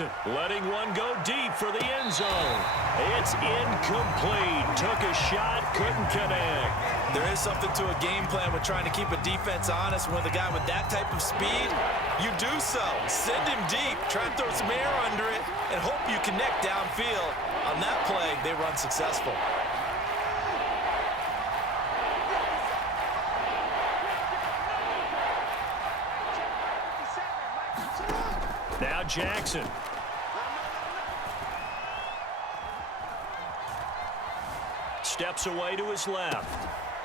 Jackson letting one go deep for the end zone. It's incomplete. Took a shot, couldn't connect. There is something to a game plan with trying to keep a defense honest. With a guy with that type of speed, you do so. Send him deep, try and throw some air under it, and hope you connect downfield. On that play, they run successful. Now Jackson. Steps away to his left.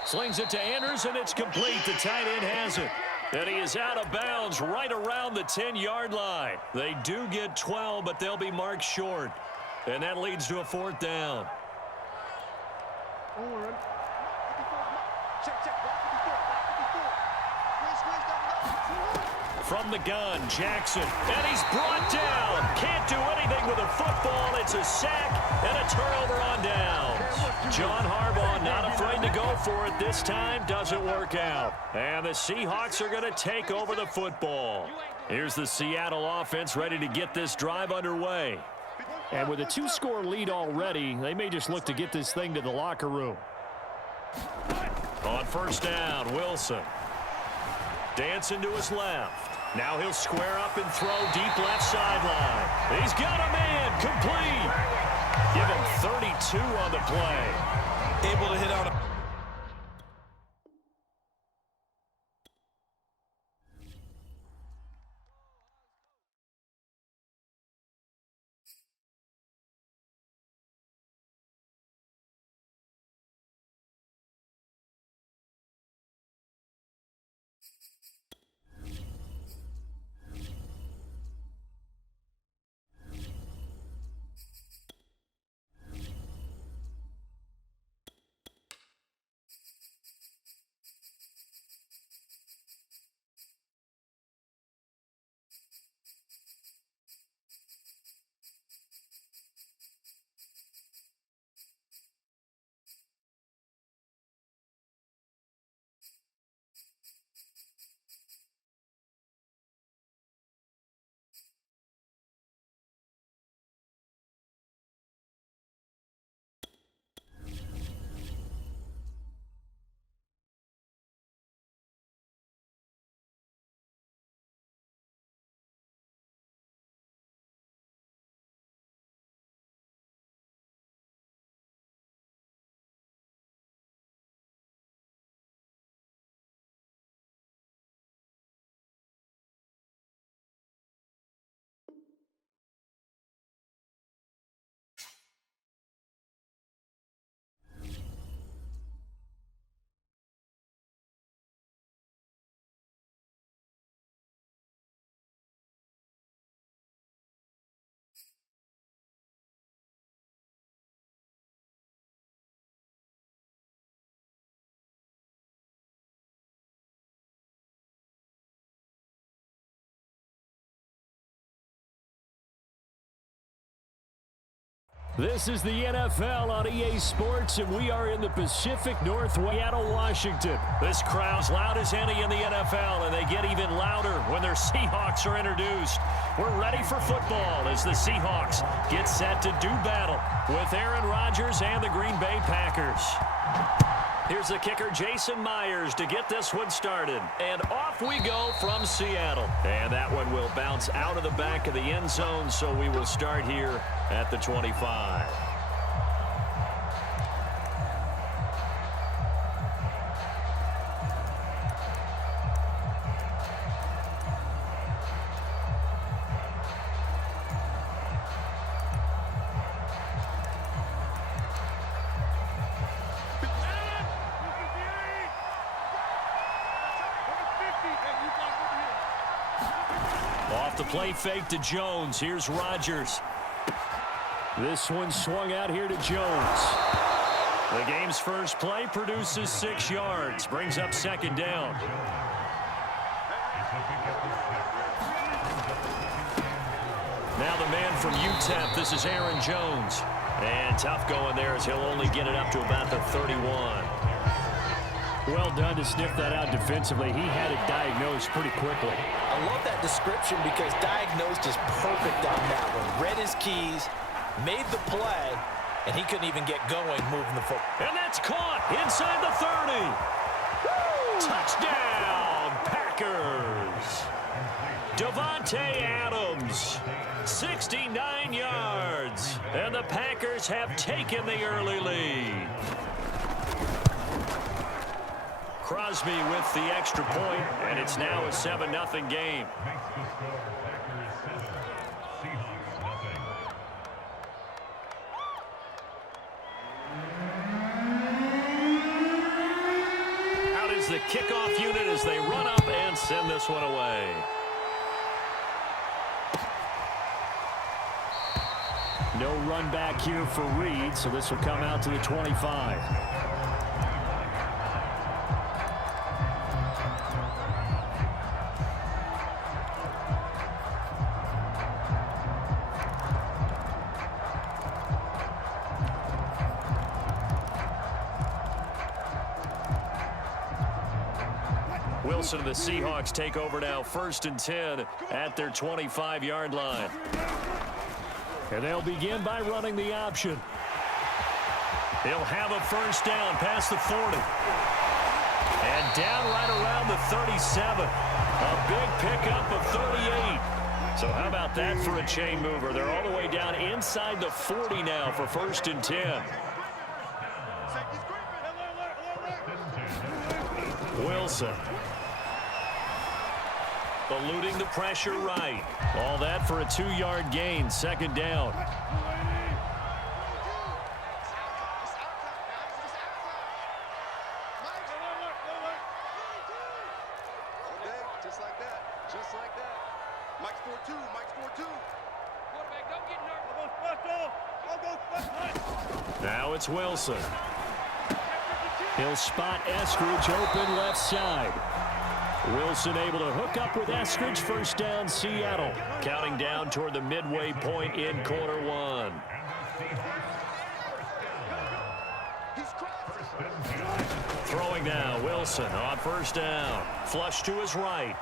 Slings it to Anders, and it's complete. The tight end has it. And he is out of bounds right around the 10-yard line. They do get 12, but they'll be marked short. And that leads to a 4th down. From the gun, Jackson, and he's brought down. Can't do anything with a football. It's a sack and a turnover on downs. John Harbaugh not afraid to go for it this time. Doesn't work out. And the Seahawks are going to take over the football. Here's the Seattle offense ready to get this drive underway. And with a 2-score lead already, they may just look to get this thing to the locker room. On 1st down, Wilson. Dancing to his left. Now he'll square up and throw deep left sideline. He's got a man complete. Give him 32 on the play. Able to hit on a... This is the NFL on EA Sports, and we are in the Pacific Northwest, Seattle, Washington. This crowd's loud as any in the NFL, and they get even louder when their Seahawks are introduced. We're ready for football as the Seahawks get set to do battle with Aaron Rodgers and the Green Bay Packers. Here's the kicker, Jason Myers, to get this one started. And off we go from Seattle. And that one will bounce out of the back of the end zone, so we will start here at the 25. Off the play fake to Jones. Here's Rodgers. This one swung out here to Jones. The game's first play produces 6 yards. Brings up 2nd down. Now the man from UTEP. This is Aaron Jones. And tough going there as he'll only get it up to about the 31. Well done to sniff that out defensively. He had it diagnosed pretty quickly. I love that description because diagnosed is perfect on that one. his keys, made the play, and he couldn't even get going moving the football. And that's caught inside the 30. Woo! Touchdown, Packers. Davante Adams, 69 yards. And the Packers have taken the early lead. Crosby with the extra point, and it's now a 7-0 game. Out is the kickoff unit as they run up and send this one away. No run back here for Reed, so this will come out to the 25. Wilson and the Seahawks take over now, 1st and 10 at their 25-yard line. And they'll begin by running the option. He'll have a first down past the 40. And down right around the 37. A big pickup of 38. So how about that for a chain mover? They're all the way down inside the 40 now for 1st and 10. Wilson. Eluding the pressure right. All that for a 2-yard gain, 2nd down. Just like that. Just like that. Mike's 4-2. Mike's 4-2. Quarterback, don't get nervous. Now it's Wilson. He'll spot Eskridge open left side. Wilson able to hook up with Eskridge. First down, Seattle. Counting down toward the midway point in quarter one. Throwing now, Wilson on first down. Flush to his right.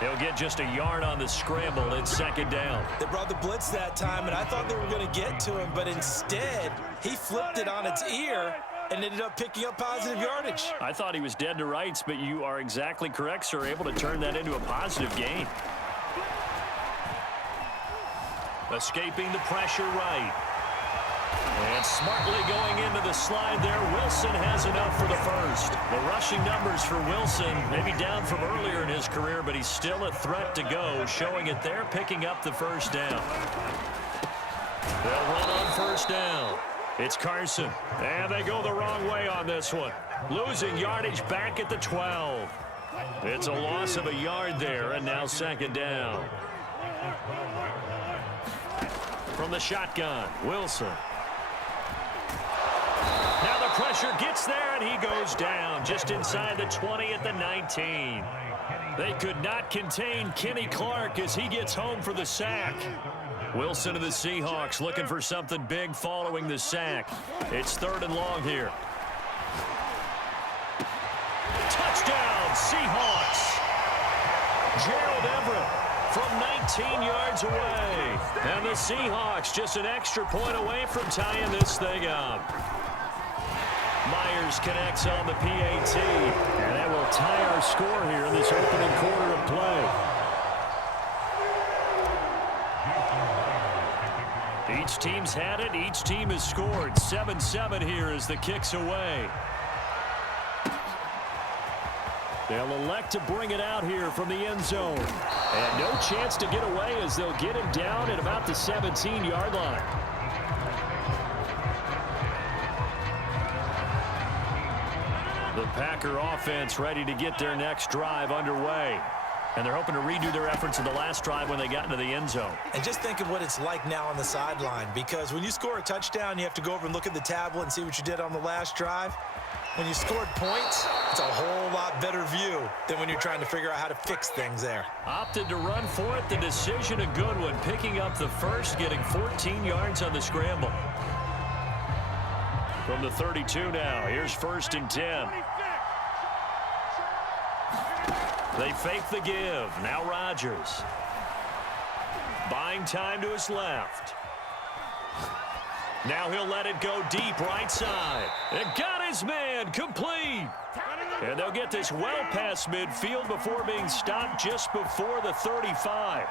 He'll get just a yard on the scramble. It's 2nd down. They brought the blitz that time, and I thought they were going to get to him, but instead, he flipped it on its ear and ended up picking up positive yardage. I thought he was dead to rights, but you are exactly correct, sir. Able to turn that into a positive gain. Escaping the pressure right. And smartly going into the slide there. Wilson has enough for the first. The rushing numbers for Wilson maybe down from earlier in his career, but he's still a threat to go, showing it there, picking up the first down. They'll run on first down. It's Carson. And they go the wrong way on this one. Losing yardage back at the 12. It's a loss of a yard there, and now 2nd down. From the shotgun, Wilson. Now the pressure gets there, and he goes down just inside the 20 at the 19. They could not contain Kenny Clark as he gets home for the sack. Wilson and the Seahawks looking for something big following the sack. It's 3rd and long here. Touchdown, Seahawks. Gerald Everett from 19 yards away. And the Seahawks just an extra point away from tying this thing up. Myers connects on the PAT. And that will tie our score here in this opening quarter of play. Each team's had it. Each team has scored. 7-7 here as the kick's away. They'll elect to bring it out here from the end zone. And no chance to get away as they'll get him down at about the 17-yard line. The Packer offense ready to get their next drive underway. And they're hoping to redo their efforts in the last drive when they got into the end zone. And just think of what it's like now on the sideline, because when you score a touchdown, you have to go over and look at the tablet and see what you did on the last drive. When you scored points, it's a whole lot better view than when you're trying to figure out how to fix things there. Opted to run for it. The decision a good one. Picking up the first, getting 14 yards on the scramble. From the 32 now. Here's 1st and 10. They fake the give. Now Rodgers. Buying time to his left. Now he'll let it go deep right side. And got his man complete. And they'll get this well past midfield before being stopped just before the 35.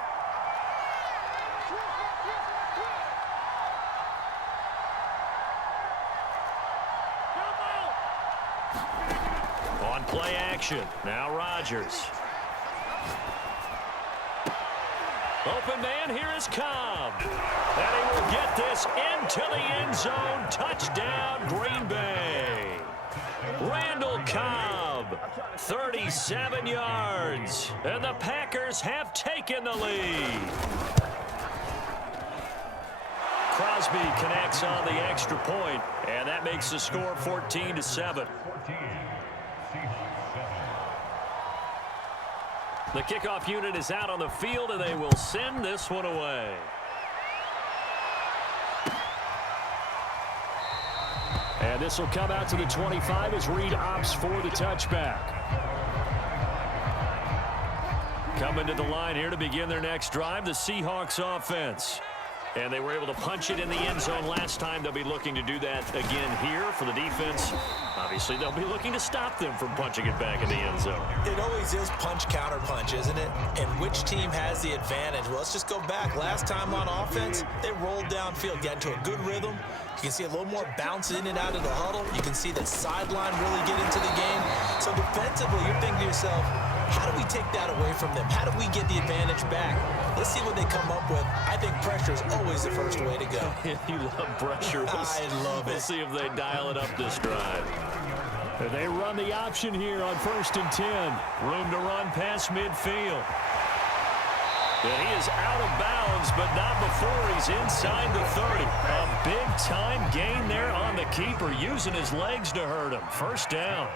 On play action. Now Rodgers. Open man, here is Cobb. And he will get this into the end zone. Touchdown, Green Bay. Randall Cobb, 37 yards. And the Packers have taken the lead. Crosby connects on the extra point, and that makes the score 14-7. The kickoff unit is out on the field, and they will send this one away. And this will come out to the 25 as Reed opts for the touchback. Coming to the line here to begin their next drive, the Seahawks offense. And they were able to punch it in the end zone last time. They'll be looking to do that again here for the defense. Obviously, they'll be looking to stop them from punching it back in the end zone. It always is punch-counter-punch, isn't it? And which team has the advantage? Well, let's just go back. Last time on offense, they rolled downfield, got into a good rhythm. You can see a little more bounce in and out of the huddle. You can see the sideline really get into the game. So defensively, you're thinking to yourself, how do we take that away from them? How do we get the advantage back? Let's see what they come up with. I think pressure is always the first way to go. You love pressure. I love it. We'll see if they dial it up this drive. They run the option here on 1st and 10. Room to run past midfield. And he is out of bounds, but not before he's inside the 30. A big-time gain there on the keeper, using his legs to hurt him. First down.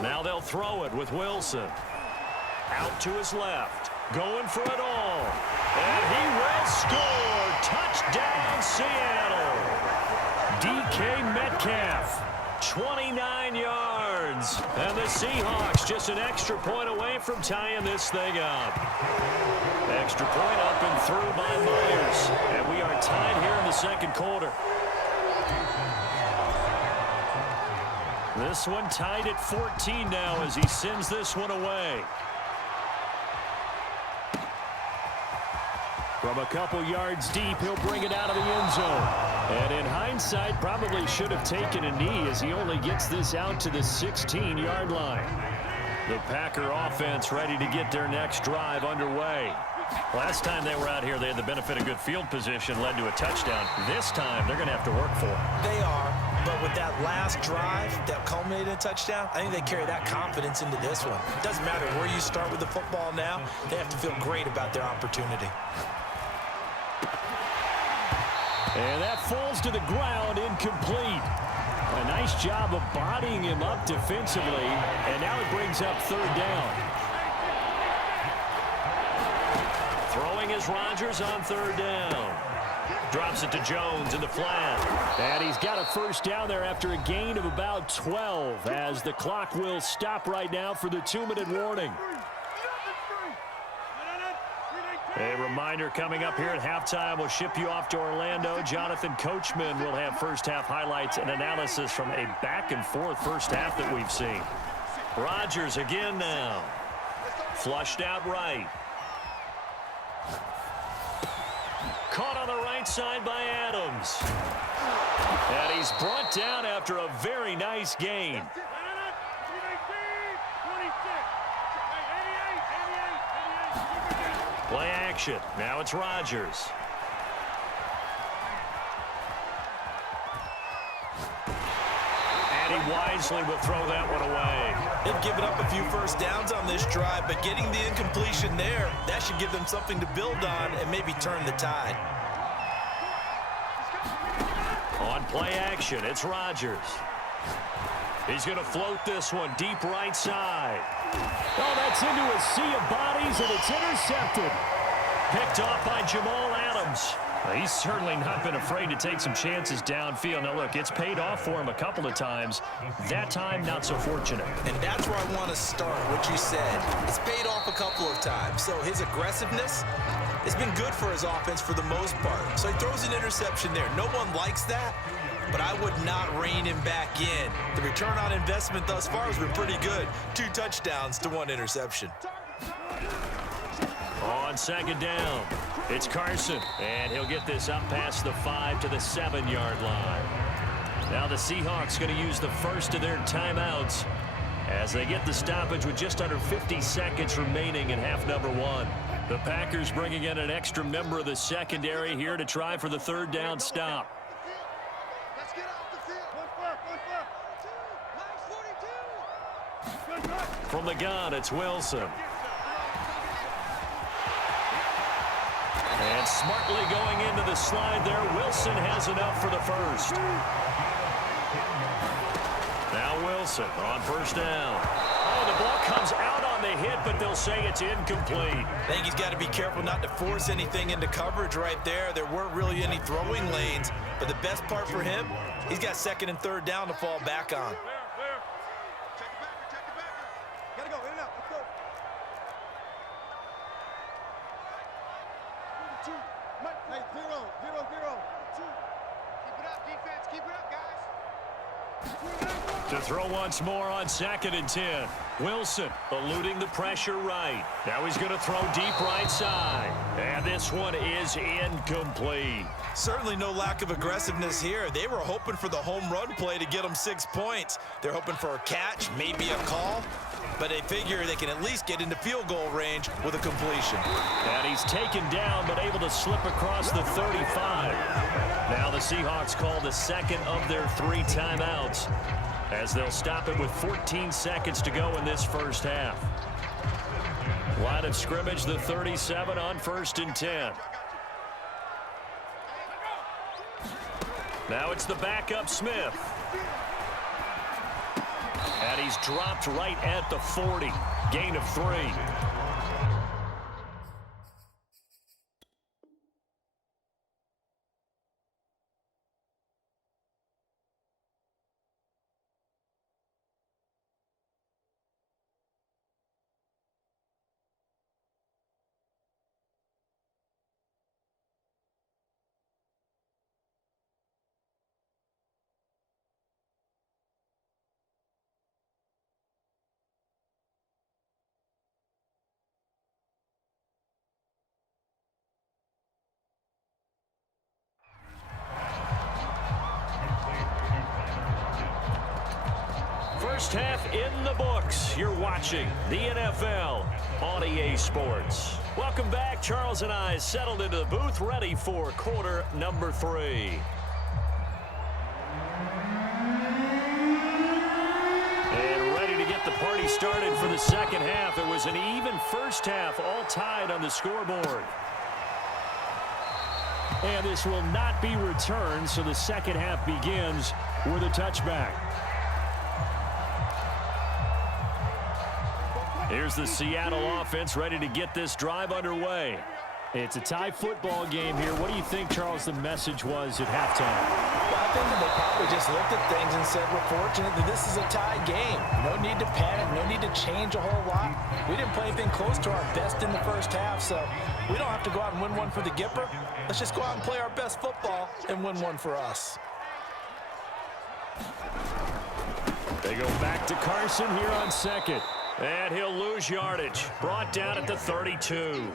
Now they'll throw it with Wilson. Out to his left. Going for it all. And he will score. Touchdown, Seattle. DK Metcalf. 29 yards. And the Seahawks just an extra point away from tying this thing up. Extra point up and through by Myers. And we are tied here in the second quarter. This one tied at 14 now as he sends this one away. From a couple yards deep, he'll bring it out of the end zone. And in hindsight, probably should have taken a knee as he only gets this out to the 16-yard line. The Packer offense ready to get their next drive underway. Last time they were out here, they had the benefit of good field position, led to a touchdown. This time, they're going to have to work for it. They are, but with that last drive that culminated in a touchdown, I think they carry that confidence into this one. It doesn't matter where you start with the football now. They have to feel great about their opportunity. And that falls to the ground, incomplete. A nice job of bodying him up defensively, and now it brings up third down. Throwing is Rodgers on third down. Drops it to Jones in the flat. And he's got a first down there after a gain of about 12 as the clock will stop right now for the 2-minute warning. A reminder coming up here at halftime. We'll ship you off to Orlando. Jonathan Coachman will have first-half highlights and analysis from a back-and-forth first half that we've seen. Rodgers again now. Flushed out right. Caught on the right side by Adams. And he's brought down after a very nice gain. Play action. Now it's Rodgers. And he wisely will throw that one away. They've given up a few first downs on this drive, but getting the incompletion there, that should give them something to build on and maybe turn the tide. On play action, it's Rodgers. He's going to float this one deep right side. Oh, that's into a sea of bodies, and it's intercepted. Picked off by Jamal Adams. He's certainly not been afraid to take some chances downfield. Now, look, it's paid off for him a couple of times. That time, not so fortunate. And that's where I want to start, what you said. It's paid off a couple of times. So his aggressiveness has been good for his offense for the most part. So he throws an interception there. No one likes that, but I would not rein him back in. The return on investment thus far has been pretty good. 2 touchdowns to 1 interception. On second down, it's Carson, and he'll get this up past the 5 to the 7-yard line. Now the Seahawks going to use the first of their timeouts as they get the stoppage with just under 50 seconds remaining in half number 1. The Packers bringing in an extra member of the secondary here to try for the 3rd down stop. Let's get off the field. 1 4. From the gun, it's Wilson. And smartly going into the slide there, Wilson has enough for the first. Now Wilson on 1st down. Oh, the ball comes out on the hit, but they'll say it's incomplete. I think he's got to be careful not to force anything into coverage right there. There weren't really any throwing lanes, but the best part for him, he's got 2nd and 3rd down to fall back on. Check it back. Gotta go, in and out. Let's go. 2. Mike, hey, 0. 2. Keep it up, defense. Keep it up, guys. To throw once more on 2nd and 10. Wilson eluding the pressure right. Now he's going to throw deep right side. And this one is incomplete. Certainly no lack of aggressiveness here. They were hoping for the home run play to get them 6 points. They're hoping for a catch, maybe a call, but they figure they can at least get into field goal range with a completion. And he's taken down, but able to slip across the 35. Now the Seahawks call the 2nd of their 3 timeouts as they'll stop it with 14 seconds to go in this first half. Line of scrimmage, the 37 on 1st and 10. Now it's the backup Smith. And he's dropped right at the 40. Gain of 3. First half in the books. You're watching the NFL on EA Sports. Welcome back. Charles and I settled into the booth, ready for quarter number 3. And ready to get the party started for the second half. It was an even first half, all tied on the scoreboard. And this will not be returned, so the second half begins with a touchback. Here's the Seattle offense ready to get this drive underway. It's a tie football game here. What do you think, Charles, the message was at halftime? Well, I think they probably just looked at things and said, we're fortunate that this is a tie game. No need to panic, no need to change a whole lot. We didn't play anything close to our best in the first half, so we don't have to go out and win one for the Gipper. Let's just go out and play our best football and win one for us. They go back to Carson here on 2nd. And he'll lose yardage. Brought down at the 32.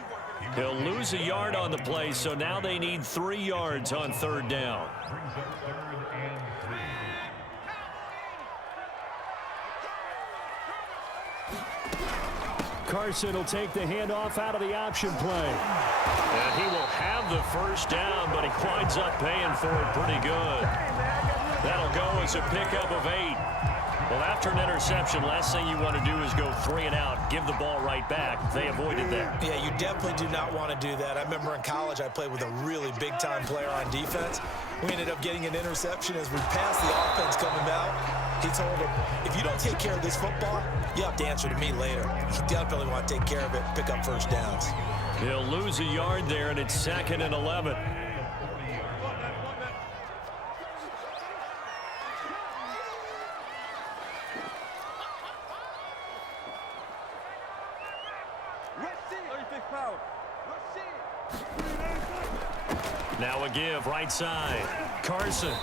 He'll lose a yard on the play, so now they need 3 yards on 3rd down. Carson will take the handoff out of the option play. And he will have the first down, but he winds up paying for it pretty good. That'll go as a pickup of 8. Well, after an interception, last thing you want to do is go 3 and out, give the ball right back. They avoided that. Yeah, you definitely do not want to do that. I remember in college I played with a really big-time player on defense. We ended up getting an interception as we passed the offense coming out. He told him, if you don't take care of this football, you have to answer to me later. You definitely want to take care of it, pick up first downs. He'll lose a yard there, and it's 2nd and 11. Now a give, right side. Carson.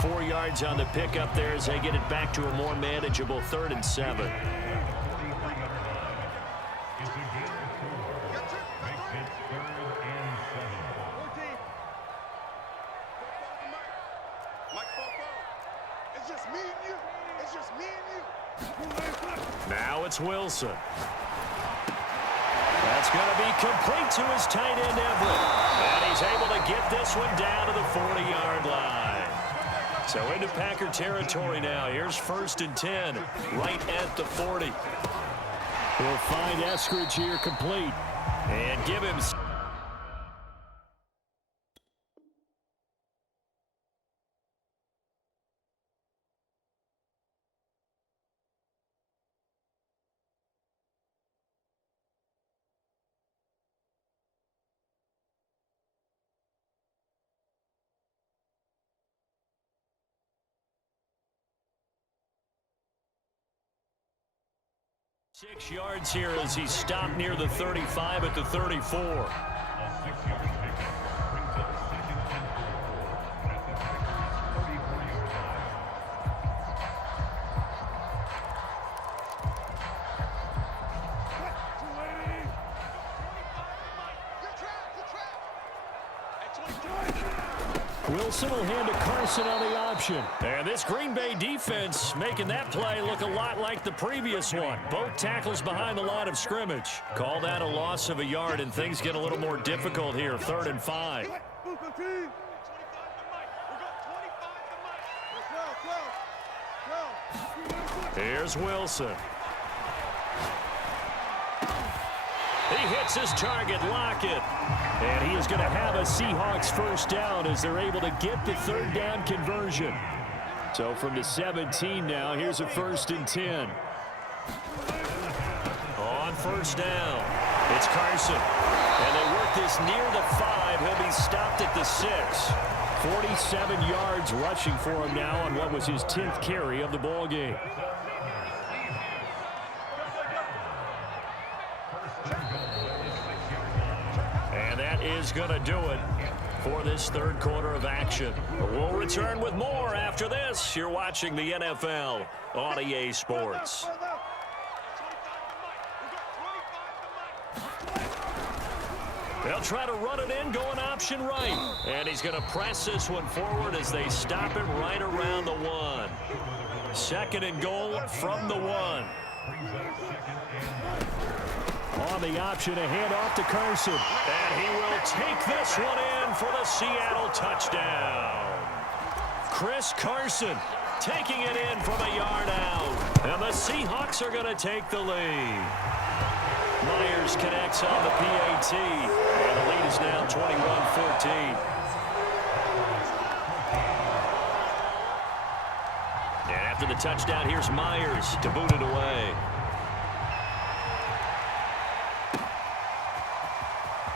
4 yards on the pickup there as they get it back to a more manageable 3rd and 7. Now it's Wilson. That's going to be complete to his tight end, Everett. And he's able to get this one down to the 40-yard line. So into Packer territory now. Here's 1st and 10, right at the 40. He'll find Eskridge here complete. And give him... 6 yards here as he stopped near the 35 at the 34. Wilson will hand to Carson on the option. And this Green Bay defense making that play look a lot like the previous one. Both tackles behind the line of scrimmage. Call that a loss of a yard, and things get a little more difficult here. 3rd and 5. Here's Wilson. He hits his target, Lockett. And he is going to have a Seahawks 1st down as they're able to get the 3rd down conversion. So from the 17 now, here's a 1st and 10. On 1st down, it's Carson. And they work this near the 5. He'll be stopped at the 6. 47 yards rushing for him now on what was his 10th carry of the ball game. And that is going to do it for this 3rd quarter of action. We'll return with more after this. You're watching the NFL on EA Sports. They'll try to run it in, going option right. And he's going to press this one forward as they stop him right around the 1. 2nd and goal from the 1. On the option, a handoff to Carson. And he will take this one in for the Seattle touchdown. Chris Carson taking it in from a yard out. And the Seahawks are going to take the lead. Myers connects on the PAT. And the lead is now 21-14. And after the touchdown, here's Myers to boot it away.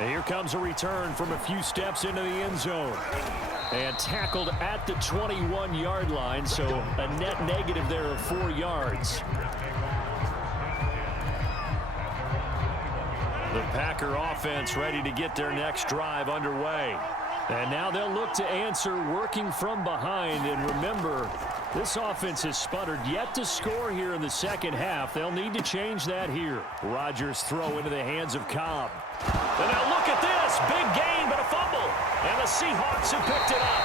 And here comes a return from a few steps into the end zone. And tackled at the 21-yard line, so a net negative there of 4 yards. The Packer offense ready to get their next drive underway. And now they'll look to answer working from behind. And remember, this offense has sputtered yet to score here in the 2nd half. They'll need to change that here. Rodgers throw into the hands of Cobb. And now look at this. Big gain, but a fumble. And the Seahawks have picked it up.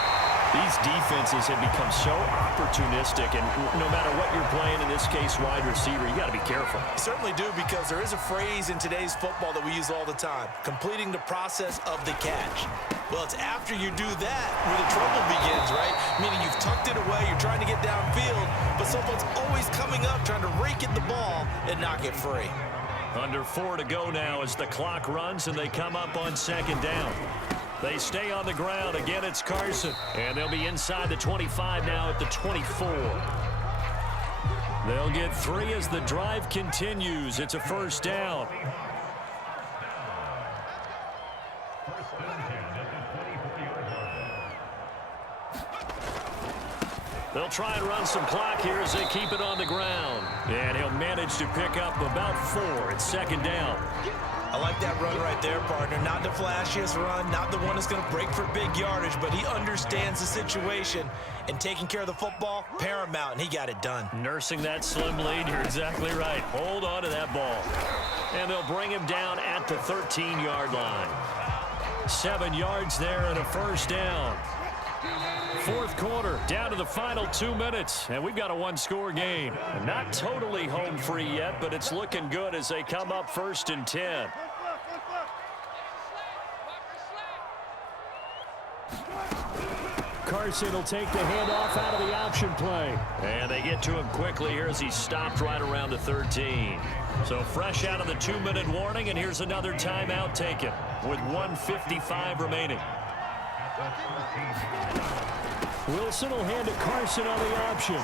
These defenses have become so opportunistic, and no matter what you're playing, in this case, wide receiver, you got to be careful. You certainly do, because there is a phrase in today's football that we use all the time, completing the process of the catch. Well, it's after you do that where the trouble begins, right? Meaning you've tucked it away, you're trying to get downfield, but someone's always coming up trying to rake in the ball and knock it free. Under 4 to go now as the clock runs and they come up on 2nd down. They stay on the ground. Again, it's Carson. And they'll be inside the 25 now at the 24. They'll get 3 as the drive continues. It's a 1st down. They'll try and run some clock here as they keep it on the ground. And he'll manage to pick up about 4 at 2nd down. I like that run right there, partner. Not the flashiest run, not the one that's going to break for big yardage, but he understands the situation, and taking care of the football, paramount, and he got it done. Nursing that slim lead, you're exactly right. Hold on to that ball. And they'll bring him down at the 13-yard line. 7 yards there and a first down. Fourth quarter, down to the final 2 minutes, and we've got a one-score game. Not totally home free yet, but it's looking good as they come up 1st and 10. Carson will take the handoff out of the option play. And they get to him quickly here as he stopped right around the 13. So fresh out of the 2-minute warning, and here's another timeout taken with 1:55 remaining. Wilson will hand to Carson on the option.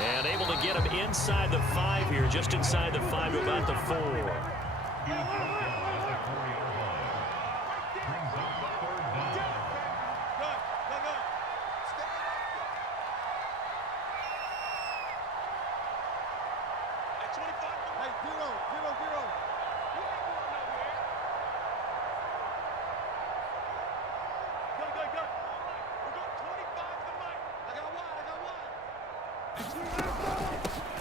And able to get him inside the 5 here, just inside the 5 to about the 4.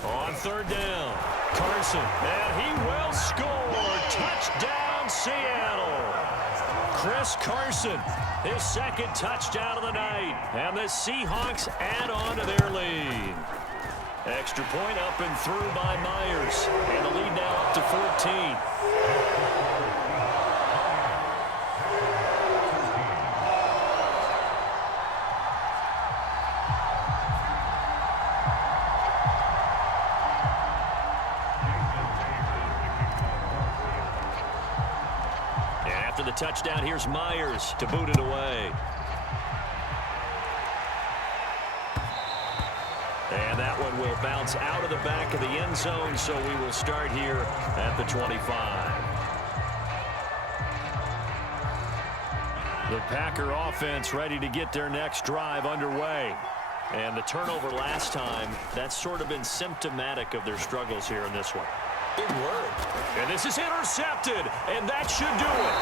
On 3rd down, Carson, and he will score. Touchdown, Seattle. Chris Carson, his 2nd touchdown of the night, and the Seahawks add on to their lead. Extra point up and through by Myers, and the lead now up to 14. The touchdown, here's Myers to boot it away. And that one will bounce out of the back of the end zone, so we will start here at the 25. The Packer offense ready to get their next drive underway. And the turnover last time, that's sort of been symptomatic of their struggles here in this one. Big word. And this is intercepted, and that should do it.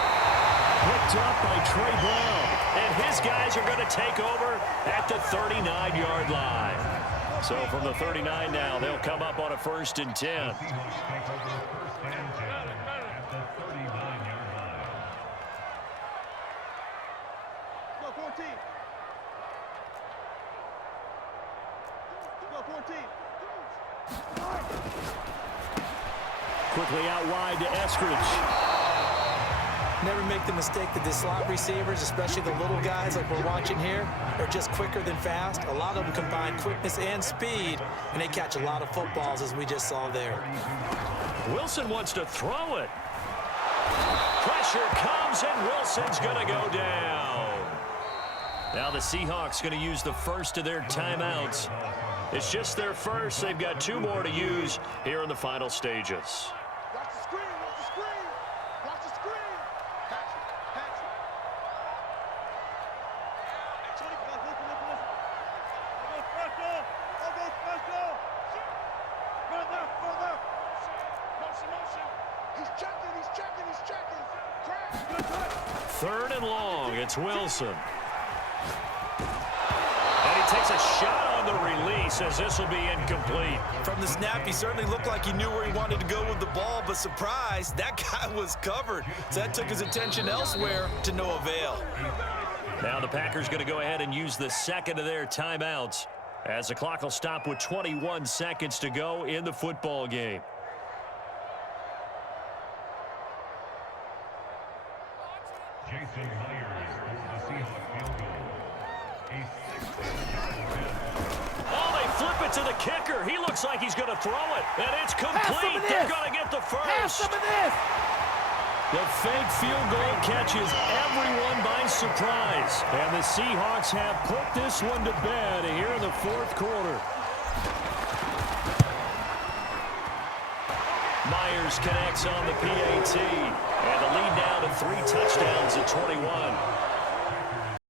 Picked up by Trey Brown. And his guys are going to take over at the 39-yard line. So from the 39 now, they'll come up on a 1st and 10. Quickly out wide to Eskridge. Never make the mistake that the slot receivers, especially the little guys like we're watching here, are just quicker than fast. A lot of them combine quickness and speed, and they catch a lot of footballs, as we just saw there. Wilson wants to throw it. Pressure comes, and Wilson's going to go down. Now the Seahawks going to use the first of their timeouts. It's just their first. They've got 2 more to use here in the final stages. Watch the screen, watch the screen. Watch the screen. Patch it, patch it. He's checking, he's checking, he's checking. Crash. 3rd and long. It's Wilson. And he takes a shot on the release as this will be incomplete. From the snap, he certainly looked like he knew where he wanted to go with the ball, but surprise, that guy was covered. So that took his attention elsewhere to no avail. Now the Packers going to go ahead and use the 2nd of their timeouts as the clock will stop with 21 seconds to go in the football game. Jason Myers over the Seahawks field goal. Oh, they flip it to the kicker. He looks like he's going to throw it, and it's complete. They're going to get the first. Have some of this. The fake field goal catches everyone by surprise. And the Seahawks have put this one to bed here in the 4th quarter. Myers connects on the PAT. And the lead now to 3 touchdowns at 21.